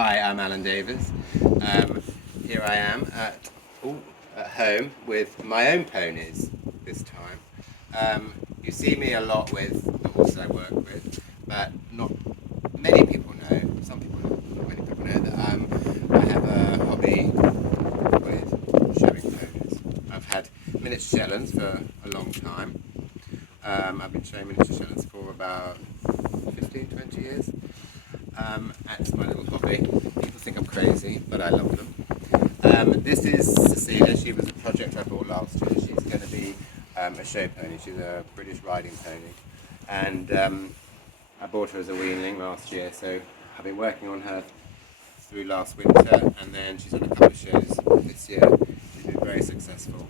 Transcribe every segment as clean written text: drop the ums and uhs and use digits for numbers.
Hi, I'm Alan Davies. Here I am at home with my own ponies this time. You see me a lot with the horses I work with, but not many people know, some people know, not many people know that I have a hobby with showing ponies. I've had miniature Shetlands for a long time. I've been showing miniature Shetlands for about 15-20 years. That's my little hobby. People think I'm crazy, but I love them. This is Cecilia. She was a project I bought last year. She's going to be a show pony. She's a British riding pony. And I bought her as a weanling last year, so I've been working on her through last winter, and then she's done a couple of shows this year. She's been very successful.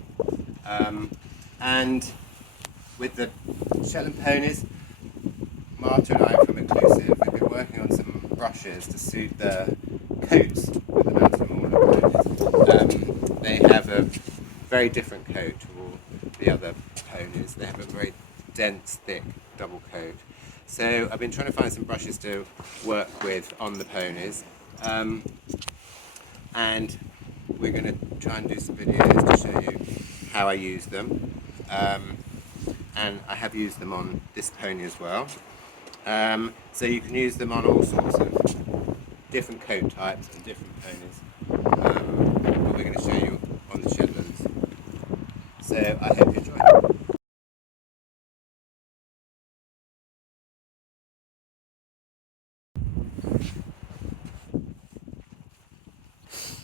And with the Shetland ponies, Marta and I from Inclusive, we've been working on some brushes to suit the coats with the Mountain Moorland ponies. They have a very different coat to all the other ponies. They have a very dense, thick double coat. So I've been trying to find some brushes to work with on the ponies. And we're going to try and do some videos to show you how I use them. And I have used them on this pony as well. So you can use them on all sorts of different coat types and different ponies. But we're going to show you on the Shetlands. So I hope you enjoy.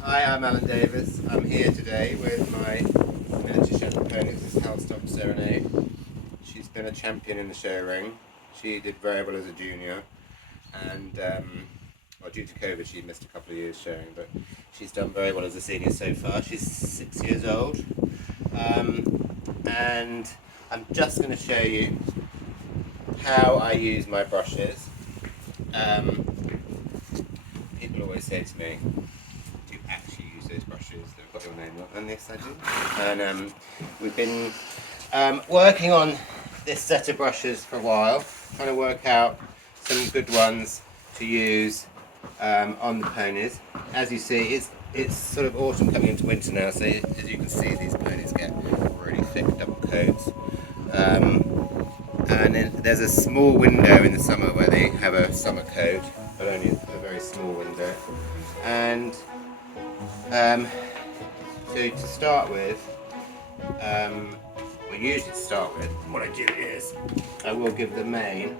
Hi, I'm Alan Davies. I'm here today with my miniature Shetland pony. This is Hellstock Serenade. She's been a champion in the show ring. She did very well as a junior, and well, due to COVID she missed a couple of years showing, but she's done very well as a senior so far. She's 6 years old, and I'm just going to show you how I use my brushes. People always say to me, do you actually use those brushes? They've got your name on, and yes I do. And we've been working on this set of brushes for a while, trying to work out some good ones to use on the ponies. As you see, it's sort of autumn coming into winter now, so as you can see, these ponies get really thick double coats. And then there's a small window in the summer where they have a summer coat, but only a very small window. And so to start with, well, usually to start with, what I do is I will give the mane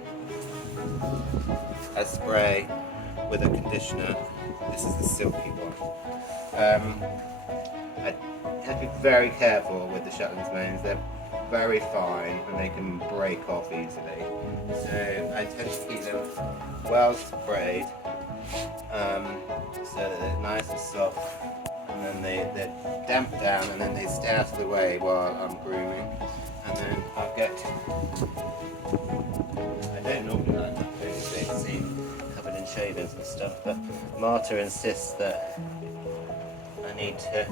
a spray with a conditioner. This is the silky one. I have to be very careful with the Shetlands manes. They're very fine and they can break off easily. So I tend to keep them well sprayed so that they're nice and soft, and then they're damped down, and then they stay out of the way while I'm grooming. And then I'll get, I don't normally like my ponies being seen covered in shavings and stuff, but Marta insists that I need to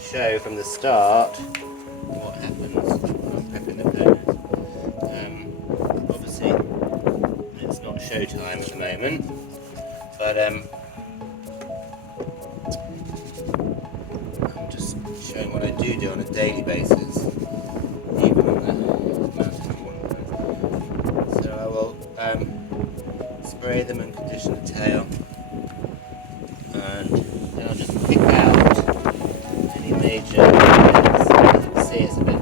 show from the start what happens when I'm prepping the ponies. Obviously it's not show time at the moment, but I'm just showing what I do on a daily basis, even on the Mountain Moorland. So I will spray them and condition the tail, and then I'll just pick out any major areas. As you can see, it's a bit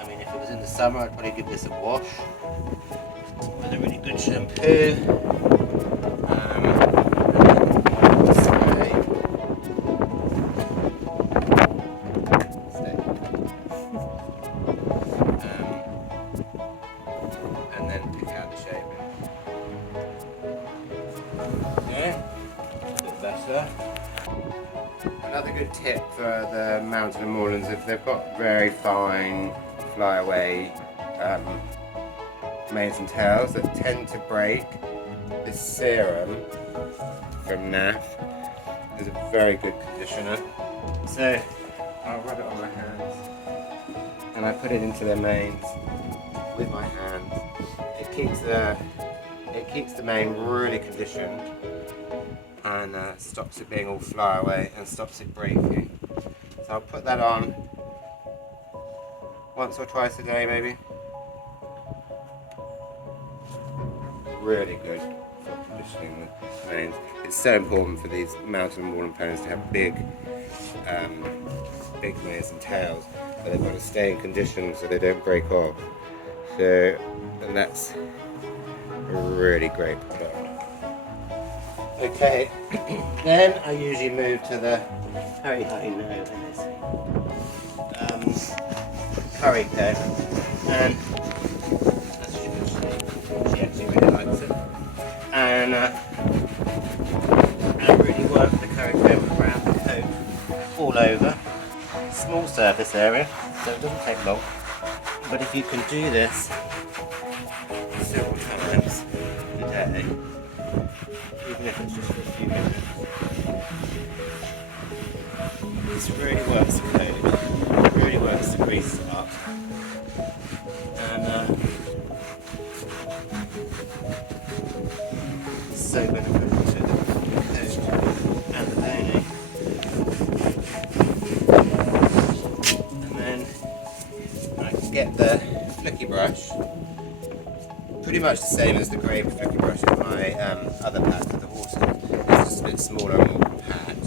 I mean, if it was in the summer, I'd probably give this a wash with a really good shampoo. And then pick out the shaving. Yeah, a bit better. Another good tip for the Mountain Moorlands, if they've got very fine flyaway manes and tails that tend to break, this serum from NAF is a very good conditioner. So I'll rub it on my hands and I put it into their manes with my hands. It keeps the It keeps the mane really conditioned and stops it being all fly away and stops it breaking. So I'll put that on once or twice a day maybe. Really good for conditioning the manes. It's so important for these Mountain Moorland ponies to have big manes and tails, but they've got to stay in condition so they don't break off. So, and that's a really great product. Okay, then I usually move to the curry coat, and as you can see, she actually really likes it. And I really work the curry coat around the coat, all over. Small surface area, so it doesn't take long. But if you can do this several times a day, even if it's just for a few minutes, this really works the coat, really works the grease up, and it's so beneficial to the coat and the pony. And then I can get the Flicky brush, pretty much the same as the grey Flicky brush in my other pack for the horses. It's just a bit smaller and more compact.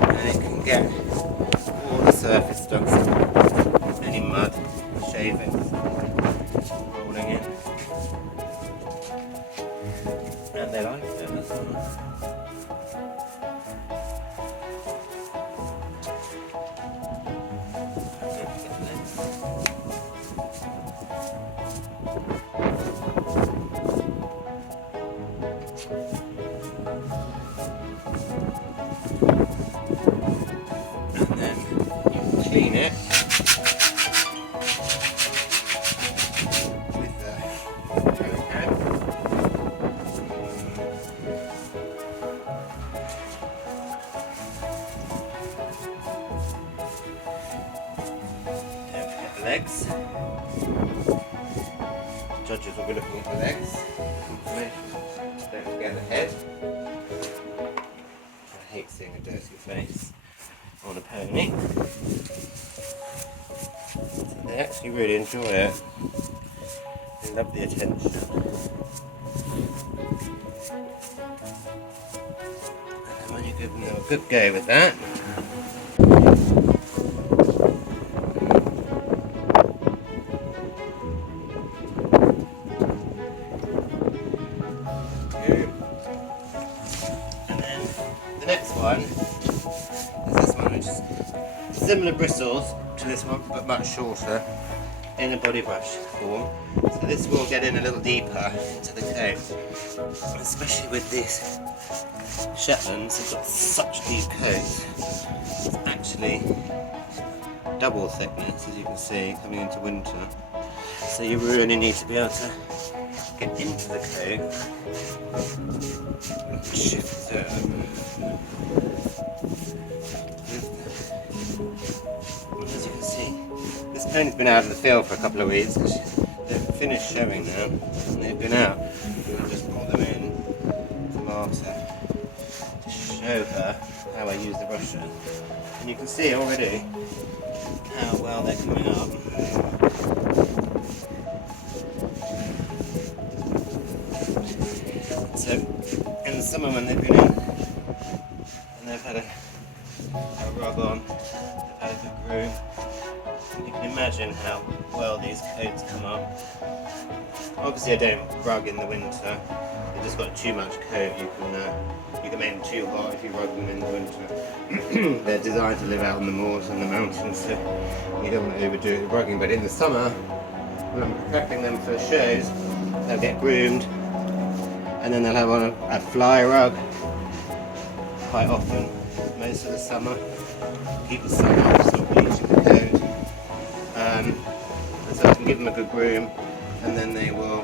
And it can get all the surface stuff, any mud, shavings, rolling in. And they like it as well. And then you clean it with the curry coat. Don't forget the legs. Judges will be looking at the legs. Don't forget the head. I hate seeing a dirty face on a pony. So they actually really enjoy it. They love the attention. And then when you give them a good go with that, and then the next one is this one, which is similar bristles to this one but much shorter in a body brush form. So this will get in a little deeper into the coat, especially with these Shetlands. They've got such deep coats. It's actually double thickness, as you can see, coming into winter. So you really need to be able to get into the coat and shift it. As you can see, this pony's been out of the field for a couple of weeks. They've finished showing now, and they've been out. I just brought them in to Marta to show her how I use the brusher. And you can see already how well they're coming up. So, in the summer when they've been in and they've had a rug on, they've had a good groom, you can imagine how well these coats come up. Obviously I don't rug in the winter, they've just got too much coat. You can make them too hot if you rug them in the winter. They're designed to live out on the moors and the mountains, so you don't want to overdo it with rugging. But in the summer, when I'm prepping them for shows, they'll get groomed and then they'll have on a fly rug quite often, most of the summer. Keep the sun off, stop bleaching the coat. And so I can give them a good groom, and then they will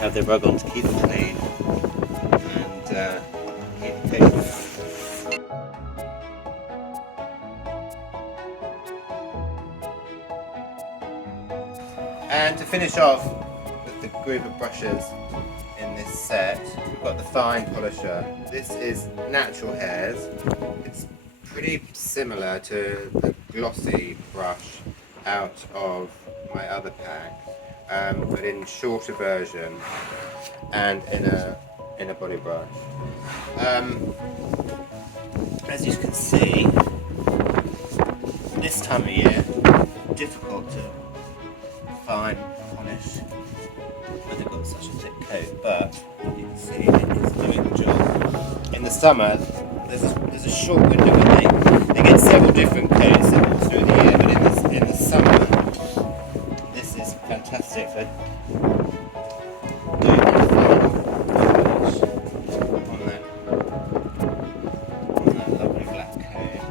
have their rug on to keep them clean and keep the coat. And to finish off with the group of brushes in this set, we've got the fine polisher. This is natural hairs. It's pretty similar to the glossy brush out of my other pack, but in shorter version and in a body brush. As you can see, this time of year, difficult to fine polish when they've got such a thick coat, but you can see it is doing the job. In the summer, there's a short window when they get several different coats all through the year, but in the summer, this is fantastic for doing the fine polish on that lovely black coat.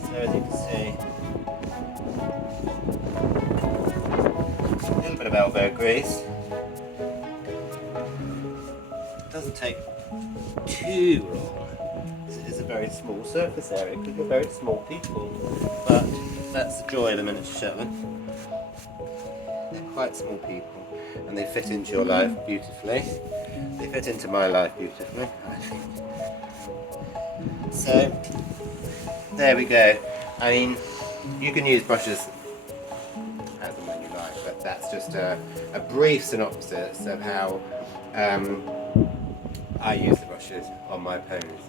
So as you can see, a little bit of elbow grease. It doesn't take too long. It is a very small surface area because we're very small people, but that's the joy of a miniature Shetland. They're quite small people and they fit into your life beautifully. They fit into my life beautifully, I think. So there we go. I mean, you can use brushes as and when you like, but that's just a brief synopsis of how I use the brushes on my ponies.